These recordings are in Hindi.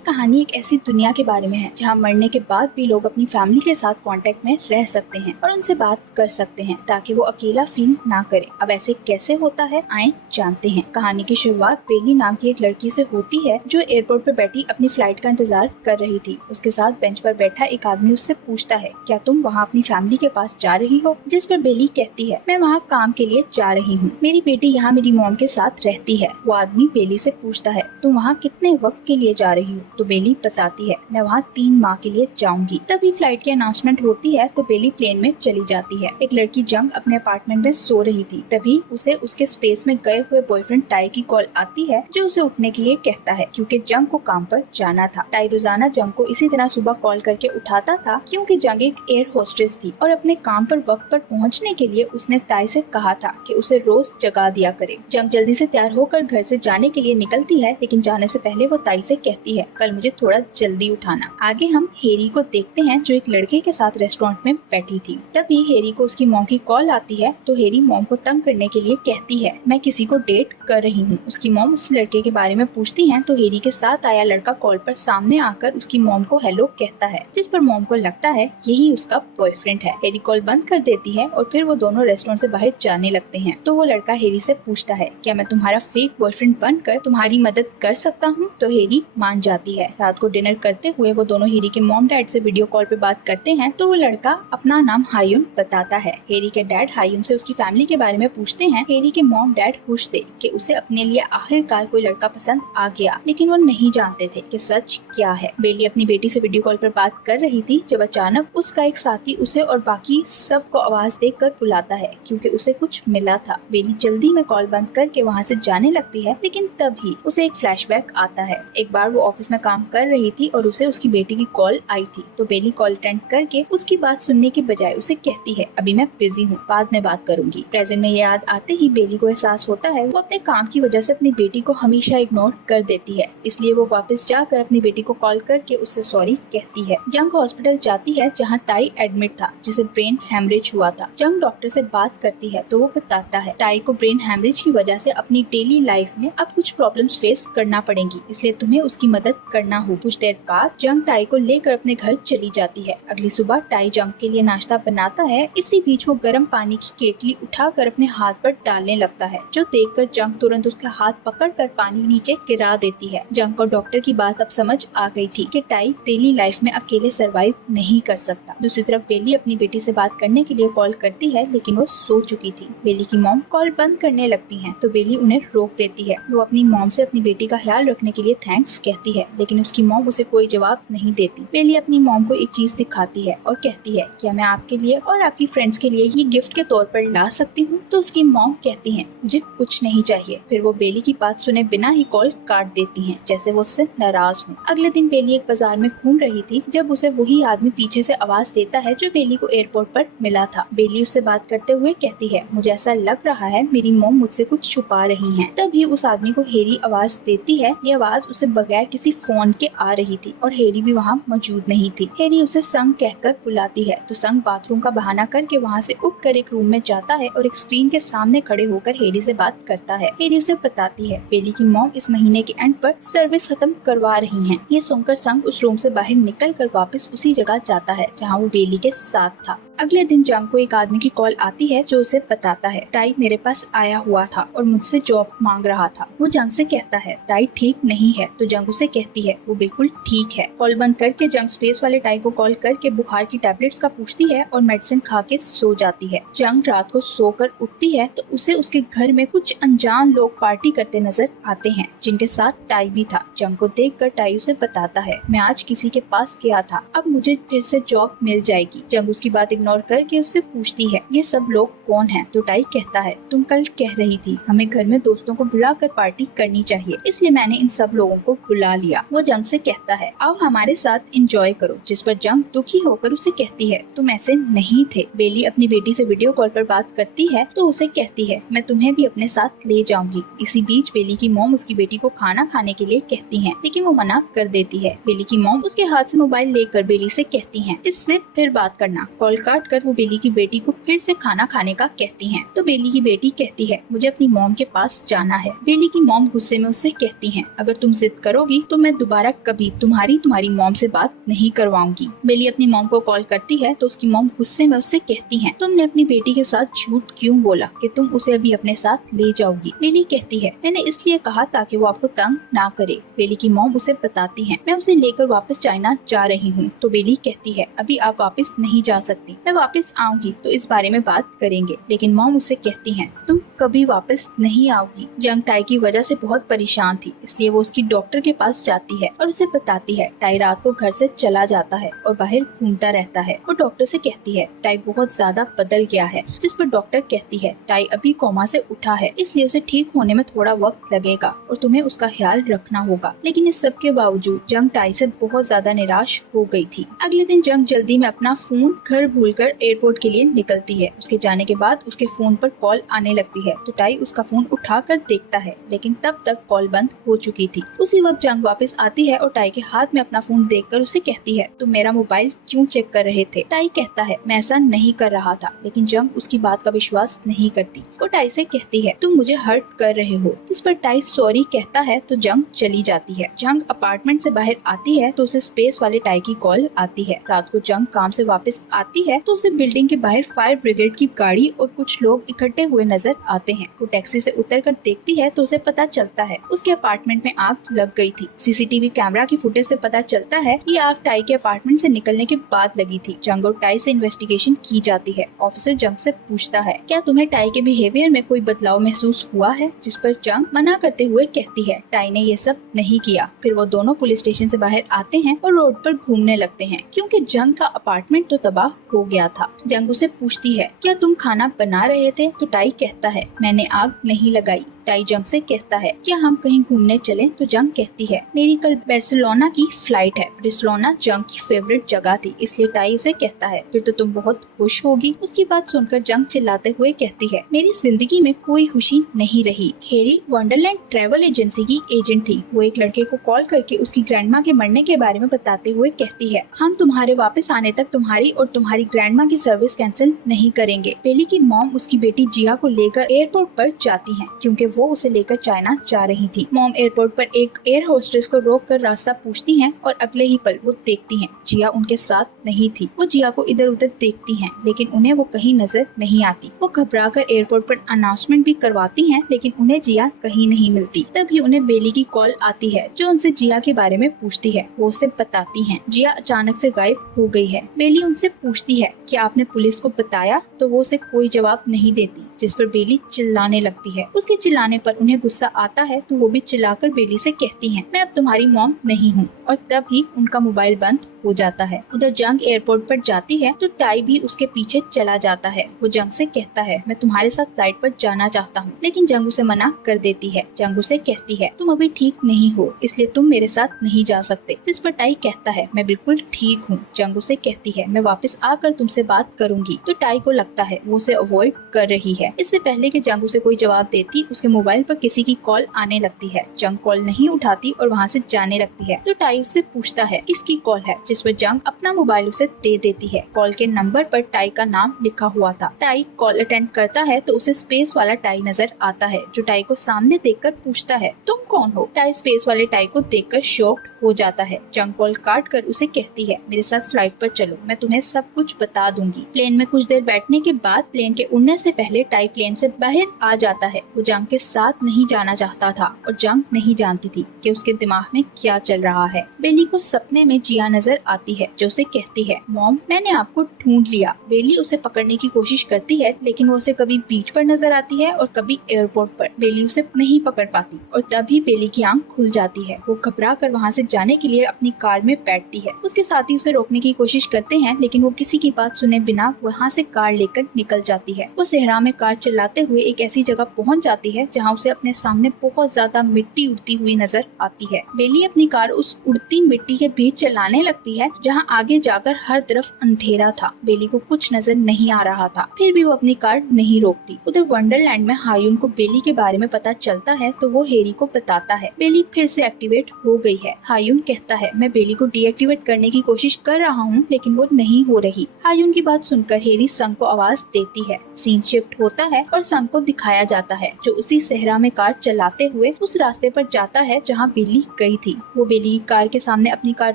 कहानी एक ऐसी दुनिया के बारे में है जहाँ मरने के बाद भी लोग अपनी फैमिली के साथ कांटेक्ट में रह सकते हैं और उनसे बात कर सकते हैं ताकि वो अकेला फील ना करे। अब ऐसे कैसे होता है, आए जानते हैं। कहानी की शुरुआत बेली नाम की एक लड़की से होती है जो एयरपोर्ट पर बैठी अपनी फ्लाइट का इंतजार कर रही थी। उसके साथ बेंच पर बैठा एक आदमी उससे पूछता है, क्या तुम वहाँ अपनी फैमिली के पास जा रही हो? जिस पर बेली कहती है, मैं वहाँ काम के लिए जा रही हूँ, मेरी बेटी यहाँ मेरी मॉम के साथ रहती है। वो आदमी बेली से पूछता है, तुम वहाँ कितने वक्त के लिए जा रही हो? तो बेली बताती है, मैं वहाँ 3 माह के लिए जाऊंगी। तभी फ्लाइट की अनाउंसमेंट होती है तो बेली प्लेन में चली जाती है। एक लड़की जंग अपने अपार्टमेंट में सो रही थी। तभी उसे उसके स्पेस में गए हुए बॉयफ्रेंड टाई की कॉल आती है जो उसे उठने के लिए कहता है क्योंकि जंग को काम पर जाना था। टाई रोजाना जंग को इसी तरह सुबह कॉल करके उठाता था क्योंकि जंग एक एयर होस्टेस थी और अपने काम पर वक्त पर पहुँचने के लिए उसने टाई से कहा था कि उसे रोज जगा दिया करे। जंग जल्दी से तैयार होकर घर से जाने के लिए निकलती है, लेकिन जाने से पहले वो टाई से कहती है, कल मुझे थोड़ा जल्दी उठाना। आगे हम हेरी को देखते हैं जो एक लड़के के साथ रेस्टोरेंट में बैठी थी। तभी हेरी को उसकी मॉम की कॉल आती है तो हेरी मॉम को तंग करने के लिए कहती है, मैं किसी को डेट कर रही हूँ। उसकी मॉम उस लड़के के बारे में पूछती है तो हेरी के साथ आया लड़का कॉल पर सामने आकर उसकी मॉम को हेलो कहता है, जिस पर मॉम को लगता है यही उसका बॉयफ्रेंड है। हेरी कॉल बंद कर देती है और फिर वो दोनों रेस्टोरेंट से बाहर जाने लगते हैं। तो वो लड़का हेरी से पूछता है, क्या मैं तुम्हारा फेक बॉयफ्रेंड बनकर तुम्हारी मदद कर सकता हूँ? तो हेरी मान जाती है। रात को डिनर करते हुए वो दोनों हेरी के मॉम डैड से वीडियो कॉल पे बात करते हैं तो वो लड़का अपना नाम हायुन बताता है। हेरी के डैड हायुन से उसकी फैमिली के बारे में पूछते हैं। हेरी के मॉम डैड खुश थे कि उसे अपने लिए आखिरकार कोई लड़का पसंद आ गया, लेकिन वो नहीं जानते थे कि सच क्या है। बेली अपनी बेटी से वीडियो कॉल पर बात कर रही थी जब अचानक उसका एक साथी उसे और बाकी सबको आवाज देकर बुलाता है क्योंकि उसे कुछ मिला था। बेली जल्दी में कॉल बंद करके वहाँ से जाने लगती है, लेकिन तभी उसे एक फ्लैशबैक आता है। एक बार वो ऑफिस में काम कर रही थी और उसे उसकी बेटी की कॉल आई थी तो बेली कॉल अटेंड करके उसकी बात सुनने के बजाय उसे कहती है, अभी मैं बिजी हूँ, बाद में बात करूंगी। प्रेजेंट में ये याद आते ही बेली को एहसास होता है वो अपने काम की वजह से अपनी बेटी को हमेशा इग्नोर कर देती है। इसलिए वो वापस जाकर अपनी बेटी को कॉल करके उससे सॉरी कहती है। जंग हॉस्पिटल जाती है जहाँ टाई एडमिट था जिसे ब्रेन हेमरेज हुआ था। जंग डॉक्टर से बात करती है तो वो बताता है टाई को ब्रेन हेमरेज की वजह से अपनी डेली लाइफ में अब कुछ प्रॉब्लम्स फेस करना पड़ेंगी, इसलिए तुम्हें उसकी मदद करना हो। कुछ देर बाद जंग टाई को लेकर अपने घर चली जाती है। अगली सुबह टाई जंग के लिए नाश्ता बनाता है। इसी बीच वो गर्म पानी की केटली उठाकर अपने हाथ पर डालने लगता है, जो देखकर जंग तुरंत उसका हाथ पकड़कर पानी नीचे गिरा देती है। जंग को डॉक्टर की बात अब समझ आ गई थी कि टाई डेली लाइफ में अकेले सरवाइव नहीं कर सकता। दूसरी तरफ बेली अपनी बेटी से बात करने के लिए कॉल करती है, लेकिन वो सो चुकी थी। बेली की मॉम कॉल बंद करने लगती है तो बेली उन्हें रोक देती है। वो अपनी मॉम से अपनी बेटी का ख्याल रखने के लिए थैंक्स कहती है, लेकिन उसकी मॉम उसे कोई जवाब नहीं देती। बेली अपनी मॉम को एक चीज दिखाती है और कहती है, क्या मैं आपके लिए और आपकी फ्रेंड्स के लिए ये गिफ्ट के तौर पर ला सकती हूँ? तो उसकी मॉम कहती है, मुझे कुछ नहीं चाहिए। फिर वो बेली की बात सुने बिना ही कॉल काट देती है, जैसे वो उससे नाराज हो। अगले दिन बेली एक बाजार में घूम रही थी जब उसे वही आदमी पीछे से आवाज देता है जो बेली को एयरपोर्ट पर मिला था। बेली उससे बात करते हुए कहती है, मुझे ऐसा लग रहा है मेरी मॉम मुझसे कुछ छुपा रही हैं। तभी उस आदमी को हेरी आवाज देती है। ये आवाज उसे बगैर किसी फोन के आ रही थी और हेरी भी वहाँ मौजूद नहीं थी। हेरी उसे संग कहकर बुलाती है तो संग बाथरूम का बहाना करके वहाँ से उठकर एक रूम में जाता है और एक स्क्रीन के सामने खड़े होकर हेरी से बात करता है। हेरी उसे बताती है बेली की मॉम इस महीने के एंड पर सर्विस खत्म करवा रही हैं। ये सुनकर संग उस रूम से बाहर निकल कर वापस उसी जगह जाता है जहाँ वो बेली के साथ था। अगले दिन जंग को एक आदमी की कॉल आती है जो उसे बताता है, टाई मेरे पास आया हुआ था और मुझसे जॉब मांग रहा था। वो जंग से कहता है टाई ठीक नहीं है तो जंग उसे कहती है वो बिल्कुल ठीक है। कॉल बंद करके जंग स्पेस वाले टाई को कॉल करके बुखार की टैबलेट्स का पूछती है और मेडिसिन खा के सो जाती है। जंग रात को सोकर उठती है तो उसे उसके घर में कुछ अनजान लोग पार्टी करते नजर आते हैं जिनके साथ टाई भी था। जंग को देखकर टाई उसे बताता है, मैं आज किसी के पास गया था, अब मुझे फिर से जॉब मिल जाएगी। जंग उसकी बात इग्नोर करके उससे पूछती है, ये सब लोग कौन हैं? तो टाई कहता है, तुम कल कह रही थी हमें घर में दोस्तों को बुलाकर पार्टी करनी चाहिए, इसलिए मैंने इन सब लोगों को बुला लिया। वो जंग से कहता है, आओ हमारे साथ एंजॉय करो। जिस पर जंग दुखी होकर उसे कहती है, तुम ऐसे नहीं थे। बेली अपनी बेटी से वीडियो कॉल पर बात करती है तो उसे कहती है, मैं तुम्हें भी अपने साथ ले जाऊंगी। इसी बीच बेली की मॉम उसकी बेटी को खाना खाने के लिए कहती है, लेकिन वो मना कर देती है। बेली की मॉम उसके हाथ से मोबाइल लेकर बेली से कहती है, इससे फिर बात करना। कॉल काट कर वो बेली की बेटी को फिर से खाना खाने का कहती हैं। तो बेली की बेटी कहती है, मुझे अपनी मॉम के पास जाना है। बेली की मॉम गुस्से में उससे कहती हैं, अगर तुम जिद करोगी तो मैं दोबारा कभी तुम्हारी मॉम से बात नहीं करवाऊंगी। बेली अपनी मॉम को कॉल करती है तो उसकी मॉम गुस्से में उससे कहती है, तुमने अपनी बेटी के साथ झूठ क्यों बोला कि तुम उसे अभी अपने साथ ले जाओगी। बेली कहती है, मैंने इसलिए कहा ताकि वो आपको तंग ना करे। बेली की मॉम उसे बताती है, मैं उसे लेकर वापस चाइना जा रही हूँ। तो बेली कहती है, अभी आप वापस नहीं जा सकती, मैं वापस आऊंगी तो इस बारे में बात करेंगे। लेकिन मॉम उसे कहती है, तुम कभी वापस नहीं आओगी। जंग टाई की वजह से बहुत परेशान थी, इसलिए वो उसकी डॉक्टर के पास जाती है और उसे बताती है। टाई रात को घर से चला जाता है और बाहर घूमता रहता है। वो डॉक्टर से कहती है, टाई बहुत ज्यादा बदल गया है। जिस पर डॉक्टर कहती है, टाई अभी कोमा से उठा है, इसलिए उसे ठीक होने में थोड़ा वक्त लगेगा और तुम्हें उसका ख्याल रखना होगा। लेकिन इस सब के बावजूद जंग टाई से बहुत ज्यादा निराश हो गई थी। अगले दिन जंग जल्दी में अपना फोन घर भूलकर एयरपोर्ट के लिए निकलती है। उसके जाने के बाद उसके फोन पर कॉल आने लगती है तो टाई उसका फोन उठाकर देखता है, लेकिन तब तक कॉल बंद हो चुकी थी। उसी वक्त जंग वापस आती है और टाई के हाथ में अपना फोन देखकर उसे कहती है, तुम मेरा मोबाइल क्यों चेक कर रहे थे। टाई कहता है, मैं ऐसा नहीं कर रहा था। लेकिन जंग उसकी बात का विश्वास नहीं करती। वो टाई से कहती है, तुम मुझे हर्ट कर रहे हो। जिस पर टाई सॉरी कहता है तो जंग चली जाती है। जंग अपार्टमेंट से बाहर आती है तो उसे स्पेस वाले टाई की कॉल आती है। रात को जंग काम से वापस आती है तो उसे बिल्डिंग के बाहर फायर ब्रिगेड की गाड़ी और कुछ लोग इकट्ठे हुए नजर आते हैं। वो टैक्सी से उतरकर देखती है तो उसे पता चलता है उसके अपार्टमेंट में आग लग गई थी। सीसीटीवी कैमरा की फुटेज से पता चलता है ये आग टाई के अपार्टमेंट से निकलने के बाद लगी थी। जंग और टाई से इन्वेस्टिगेशन की जाती है। ऑफिसर जंग से पूछता है, क्या तुम्हें टाई के बिहेवियर में कोई बदलाव महसूस हुआ है। जिस पर जंग मना करते हुए कहती है, टाई ने ये सब नहीं किया। फिर वो दोनों पुलिस स्टेशन से बाहर आते हैं और रोड पर घूमने लगते हैं क्योंकि जंग का अपार्टमेंट तो तबाह हो गया था। जंग उसे पूछती है, क्या तुम खाना बना रहे थे। तो टाई कहता है, मैंने आग नहीं लगाई। टाई जंग से कहता है, क्या हम कहीं घूमने चलें। तो जंग कहती है, मेरी कल बार्सिलोना की फ्लाइट है। बार्सिलोना जंग की फेवरेट जगह थी, इसलिए टाई उसे कहता है, फिर तो तुम बहुत खुश होगी। उसकी बात सुनकर जंग चिल्लाते हुए कहती है, मेरी जिंदगी में कोई खुशी नहीं रही। हेरी वंडरलैंड ट्रैवल एजेंसी की एजेंट थी। वो एक लड़के को कॉल करके उसकी ग्रैंडमा के मरने के बारे में बताते हुए कहती है, हम तुम्हारे वापस आने तक तुम्हारी और तुम्हारी ग्रैंडमा की सर्विस कैंसिल नहीं करेंगे। बेली की मॉम उसकी बेटी जिया को लेकर एयरपोर्ट पर जाती है क्योंकि वो उसे लेकर चाइना जा रही थी। मॉम एयरपोर्ट पर एक एयर होस्टेस को रोककर रास्ता पूछती हैं और अगले ही पल वो देखती हैं जिया उनके साथ नहीं थी। वो जिया को इधर उधर देखती हैं लेकिन उन्हें वो कहीं नजर नहीं आती। वो घबराकर एयरपोर्ट पर अनाउंसमेंट भी करवाती हैं लेकिन उन्हें जिया कहीं नहीं मिलती। तभी उन्हें बेली की कॉल आती है जो उनसे जिया के बारे में पूछती है। वो उसे बताती हैं जिया अचानक से गायब हो गई है। बेली उनसे पूछती है, क्या आपने पुलिस को बताया। तो वो उसे कोई जवाब नहीं देती। जिस पर बेली चिल्लाने लगती है। उसके चिल्लाने पर उन्हें गुस्सा आता है तो वो भी चिल्लाकर बेली से कहती हैं, मैं अब तुम्हारी मॉम नहीं हूँ। और तभी उनका मोबाइल बंद हो जाता है। उधर जंग एयरपोर्ट पर जाती है तो टाई भी उसके पीछे चला जाता है। वो जंग से कहता है, मैं तुम्हारे साथ फ्लाइट पर जाना चाहता हूँ। लेकिन जंग उसे मना कर देती है। जंग उसे कहती है, तुम अभी ठीक नहीं हो इसलिए तुम मेरे साथ नहीं जा सकते। जिस पर टाई कहता है, मैं बिल्कुल ठीक हूँ। जंग उसे कहती है, मैं वापस आकर तुमसे बात करूंगी। तो टाई को लगता है वो उसे अवॉइड कर रही है। इससे पहले कि जंग उसे कोई जवाब देती उसके मोबाइल पर किसी की कॉल आने लगती है। जंग कॉल नहीं उठाती और वहाँ से जाने लगती है। तो टाई उससे पूछता है, किसकी कॉल है। जिस पर जंग अपना मोबाइल उसे दे देती है। कॉल के नंबर पर टाई का नाम लिखा हुआ था। टाई कॉल अटेंड करता है तो उसे स्पेस वाला टाई नजर आता है जो टाई को सामने देखकर पूछता है, तुम कौन हो। टाई स्पेस वाले टाई को देखकर शॉक्ड हो जाता है। जंग कॉल काट कर उसे कहती है, मेरे साथ फ्लाइट पर चलो, मैं तुम्हें सब कुछ बता दूंगी। प्लेन में कुछ देर बैठने के बाद प्लेन के उड़ने से पहले टाई प्लेन से बाहर आ जाता है। वो जंग के साथ नहीं जाना चाहता था और जंग नहीं जानती थी कि उसके दिमाग में क्या चल रहा है। बेली को सपने में जिया नजर आती है जो उसे कहती है, मॉम मैंने आपको ढूंढ लिया। बेली उसे पकड़ने की कोशिश करती है लेकिन वो उसे कभी बीच पर नजर आती है और कभी एयरपोर्ट पर। बेली उसे नहीं पकड़ पाती और तभी बेली की आंख खुल जाती है। वो घबरा कर वहाँ से जाने के लिए अपनी कार में बैठती है। उसके साथी उसे रोकने की कोशिश करते हैं लेकिन वो किसी की बात सुने बिना वहाँ से कार लेकर निकल जाती है। वो सहरा में कार चलाते हुए एक ऐसी जगह पहुँच जाती है जहाँ उसे अपने सामने बहुत ज्यादा मिट्टी उड़ती हुई नजर आती है। बेली अपनी कार उस उड़ती मिट्टी के बीच चलाने लगती है जहाँ आगे जाकर हर तरफ अंधेरा था। बेली को कुछ नजर नहीं आ रहा था, फिर भी वो अपनी कार नहीं रोकती। उधर वंडरलैंड में हायून को बेली के बारे में पता चलता है तो वो हेरी को बताता है। बेली फिर से एक्टिवेट हो गई है। हायून कहता है, मैं बेली को डीएक्टिवेट करने की कोशिश कर रहा हूँ लेकिन वो नहीं हो रही। हायून की बात सुनकर हेरी संग को आवाज देती है। सीन शिफ्ट होता है और संग को दिखाया जाता है, जो उसी सहरा में कार चलाते हुए उस रास्ते पर जाता है जहाँ बेली गई थी। वो बेली की कार के सामने अपनी कार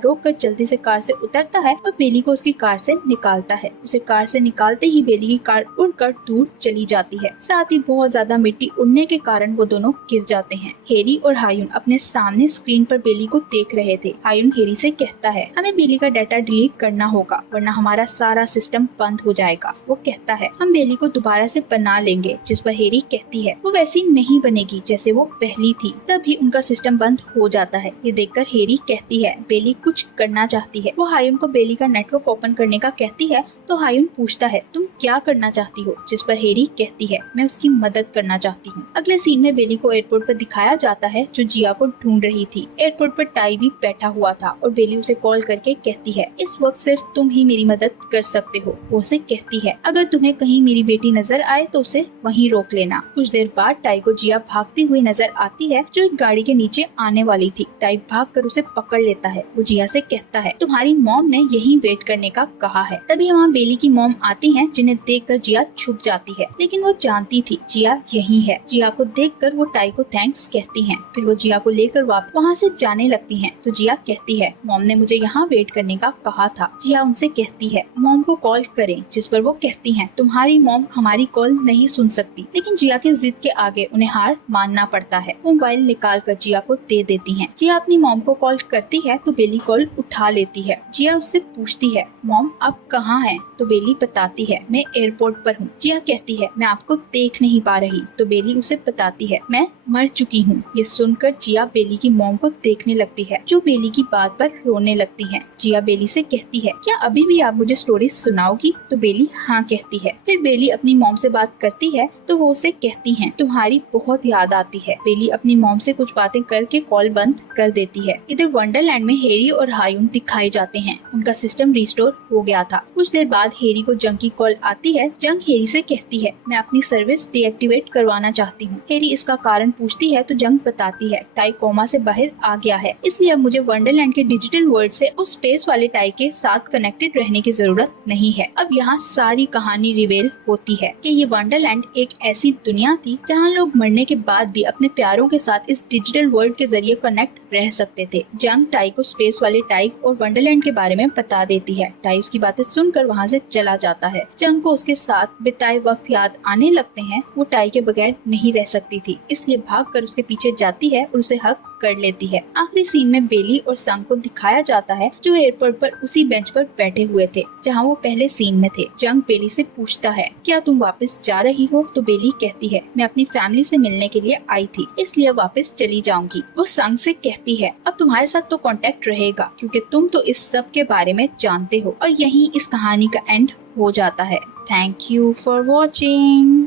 रोककर जल्दी से कार से उतरता है और बेली को उसकी कार से निकालता है। उसे कार से निकालते ही बेली की कार उड़कर दूर चली जाती है। साथ ही बहुत ज्यादा मिट्टी उड़ने के कारण वो दोनों गिर जाते हैं। हेरी और हायुन अपने सामने स्क्रीन पर बेली को देख रहे थे। हायुन हेरी से कहता है, हमें बेली का डाटा डिलीट करना होगा वरना हमारा सारा सिस्टम बंद हो जाएगा। वो कहता है, हम बेली को दोबारा से बना लेंगे, जिस पर हेरी कहती है, वो वैसी नहीं बनेगी जैसे वो पहली थी। तभी उनका सिस्टम बंद हो जाता है। ये देखकर हेरी कहती है, बेली कुछ करना चाहती है। वो हायुन को बेली का नेटवर्क ओपन करने का कहती है तो हायुन पूछता है, तुम क्या करना चाहती हो? जिस पर हेरी कहती है, मैं उसकी मदद करना चाहती हूँ। अगले सीन में बेली को एयरपोर्ट पर दिखाया जाता है, जो जिया को ढूंढ रही थी। एयरपोर्ट पर टाई भी बैठा हुआ था और बेली उसे कॉल करके कहती है, इस वक्त सिर्फ तुम ही मेरी मदद कर सकते हो। वो उसे कहती है, अगर तुम्हें कहीं मेरी बेटी नजर आए तो उसे वहीं रोक लेना। कुछ देर बाद टाई को जिया भागती हुई नजर आती है, जो एक गाड़ी के नीचे आने वाली थी। टाई भागकर उसे पकड़ लेता है। वो जिया से कहता है, तुम्हारी मॉम ने यहीं वेट करने का कहा है। तभी वहाँ बेली की मॉम आती है, जिन्हें देखकर जिया छुप जाती है, लेकिन वो जानती थी जिया यही है। जिया को देखकर वो टाई को थैंक्स कहती हैं। फिर वो जिया को लेकर वापस वहाँ से जाने लगती हैं। तो जिया कहती है, मॉम ने मुझे यहाँ वेट करने का कहा था। जिया उनसे कहती है, मॉम को कॉल करें, जिस पर वो कहती हैं, तुम्हारी मॉम हमारी कॉल नहीं सुन सकती। लेकिन जिया की जिद के आगे उन्हें हार मानना पड़ता है। वो मोबाइल निकाल कर जिया को दे देती हैं। जिया अपनी मॉम को कॉल करती है तो बेली कॉल उठा लेती है। जिया उससे पूछती है, मॉम आप कहाँ हैं? तो बेली बताती है, मैं एयरपोर्ट पर हूँ। जिया कहती है, मैं आपको देख नहीं पा रही। तो बेली उसे बताती है, मैं मर चुकी हूँ। ये सुनकर जिया बेली की मॉम को देखने लगती है, जो बेली की बात पर रोने लगती है। जिया बेली से कहती है, क्या अभी भी आप मुझे स्टोरी सुनाओगी? तो बेली हाँ कहती है। फिर बेली अपनी मॉम से बात करती है तो वो उसे कहती है, तुम्हारी बहुत याद आती है। बेली अपनी मॉम से कुछ बातें करके कॉल बंद कर देती है। इधर वंडरलैंड में हेरी और हायुन दिखाए जाते हैं। उनका सिस्टम रिस्टोर हो गया था। कुछ देर बाद हेरी को जंग की कॉल आती है। जंग हेरी से कहती है, मैं अपनी सर्विस डीएक्टिवेट करवाना चाहती हूँ। हेरी इसका कारण पूछती है तो जंग बताती है, टाई कोमा से बाहर आ गया है, इसलिए अब मुझे वंडरलैंड के डिजिटल वर्ल्ड से उस स्पेस वाले टाई के साथ कनेक्टेड रहने की जरूरत नहीं है। अब यहाँ सारी कहानी रिवेल होती है कि ये वंडरलैंड एक ऐसी दुनिया थी जहाँ लोग मरने के बाद भी अपने प्यारों के साथ इस डिजिटल वर्ल्ड के जरिए कनेक्ट रह सकते थे। जंग टाई को स्पेस वाले टाई और वंडरलैंड के बारे में बता देती है। टाई उसकी बातें सुनकर वहाँ से चला जाता है। जंग को उसके साथ बिताए वक्त याद आने लगते हैं। वो टाई के बगैर नहीं रह सकती थी, इसलिए भागकर उसके पीछे जाती है और उसे हक कर लेती है। आखिरी सीन में बेली और संग को दिखाया जाता है, जो एयरपोर्ट पर उसी बेंच पर बैठे हुए थे जहाँ वो पहले सीन में थे। जंग बेली से पूछता है, क्या तुम वापस जा रही हो? तो बेली कहती है, मैं अपनी फैमिली से मिलने के लिए आई थी, इसलिए वापस चली जाऊंगी। वो संग से कहती है, अब तुम्हारे साथ तो कांटेक्ट रहेगा क्योंकि तुम तो इस सब के बारे में जानते हो। और यही इस कहानी का एंड हो जाता है। Thank you for watching.